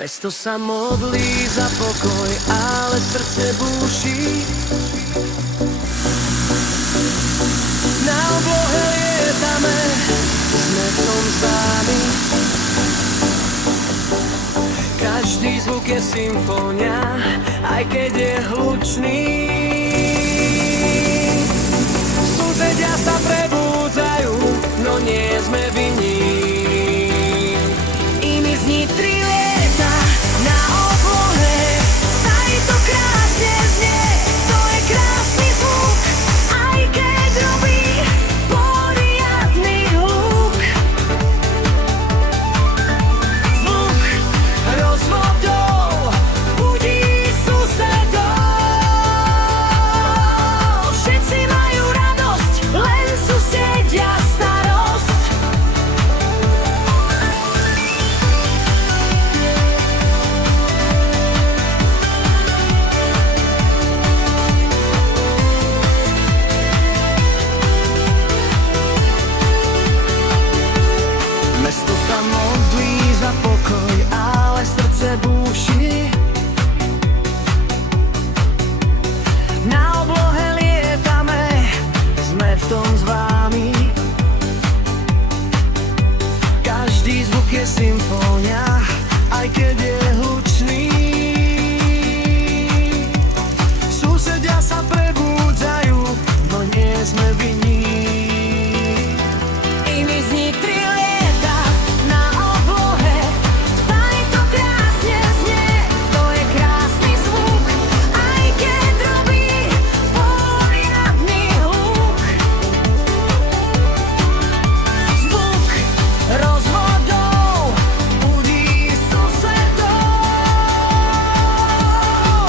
Mesto sa modlí za pokoj, ale srdce búši. Na oblohe lietame, sme v tom s vámi. Každý zvuk je symfónia, aj keď je hlučný. Susedia sa prebúdzajú, no nie sme vinní. Imi zní tri lieta na oblohe, saj to krásne znie, to je krásny zvuk, aj keď robí poriadny hluk. Zvuk rozvodov budí susedov, všetci majú radosť, len susedia starosť. Mesto sa modlí za pokoj, ale srdce búši. Na oblohe lietame, sme v tom s vámi. Každý zvuk je symfónia, aj keď je hlučný. Susedia sa prebúdzajú, no nie sme vinní. Imi zní tri lieta na oblohe, saj to krásne znie, to je krásny zvuk, aj keď robí poriadny hluk. Zvuk rozvodov budí susedov,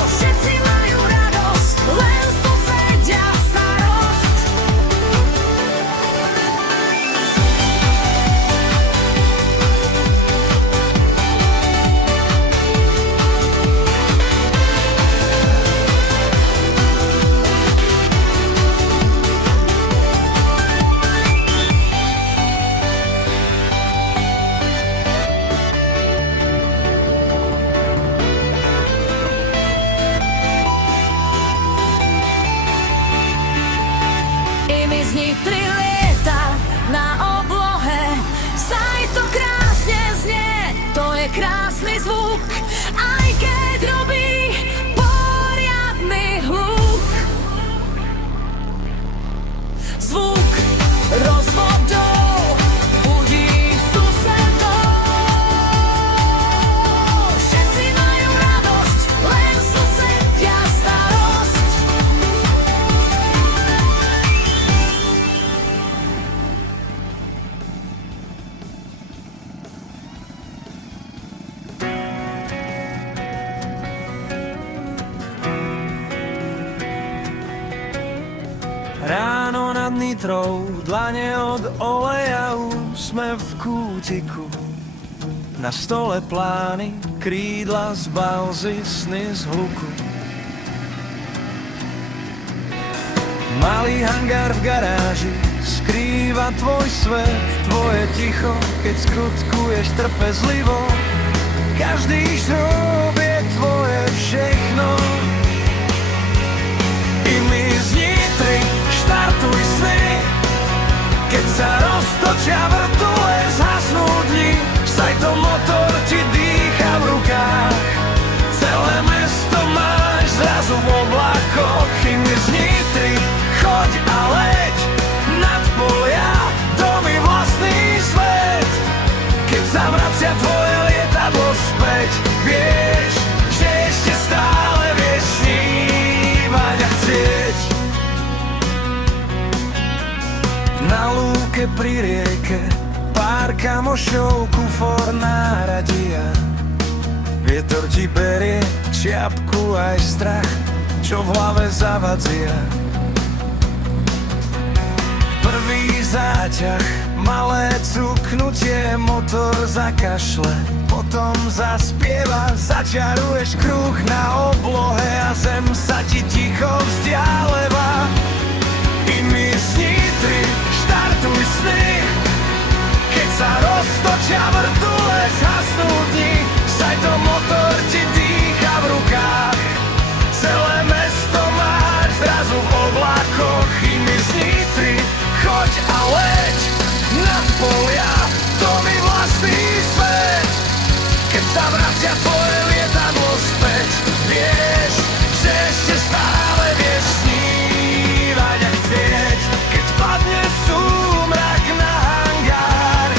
všetci majú radosť, len susedia starosť. Imi zní tri lieta na oblohe, saj to krásne znie, to je krásny zvuk, aj keď robí poriadny hluk. Zvuk rozvodov budí susedov, všetci majú radosť, len susedia starosť. Ráno nad Nitrou, dlane od oleja, sme v kútiku. Na stole plány, krídla z balzy, sny z hluku. Malý hangár v garáži skrýva tvoj svet, tvoje ticho, keď skrutkuješ trpezlivo. Každý šrób je tvoje všechno. I my z Nitry štartuj sny, keď sa roztočia vrtule, zhasnú dni, saj to motor ti dýcha v rukách. Celé mesto máš zrazu v oblakoch. I my z Nitry choď a leď nad polia, domy vlastný svet. Keď sa vracia tvoje lietadlo späť, vieš, že ešte stále vieš snívať a chcieť. Na lúke pri rieke pár kamošov, kufor náradia. Vietor ti berie čiapku aj strach, čo v hlave zavadzia. Prvý záťah, malé cuknutie, motor zakašle, potom zaspieva, začaruješ kruh na oblohe a zem sa ti ticho vzdialeva. I my z Nitry štartuj sny, keď sa roztočia vrtule, zhasnú dni, saj to motor ťa tvoje lietadlo späť. Vieš, že ešte stále vieš snívať a chcieť. Keď padne súmrak na hangár,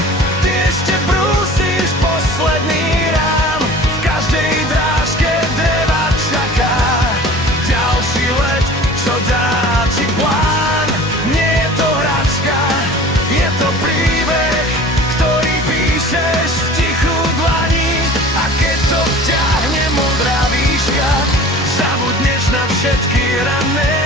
ty ešte brúsiš posledný rám. V každej drážke dreva čaká ďalší let, čo dá ti plán. Nie je to hračka, je to príbeh, ktorý píšeš v tichu dlani. A keď to vťahne modrá výška, zabudneš na všetky ranné